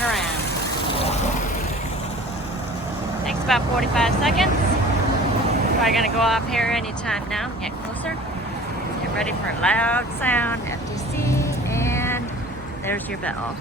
coming around. Takes about 45 seconds. Probably gonna go off here anytime now. Get closer. Get ready for a loud sound, FTC, and there's your bell.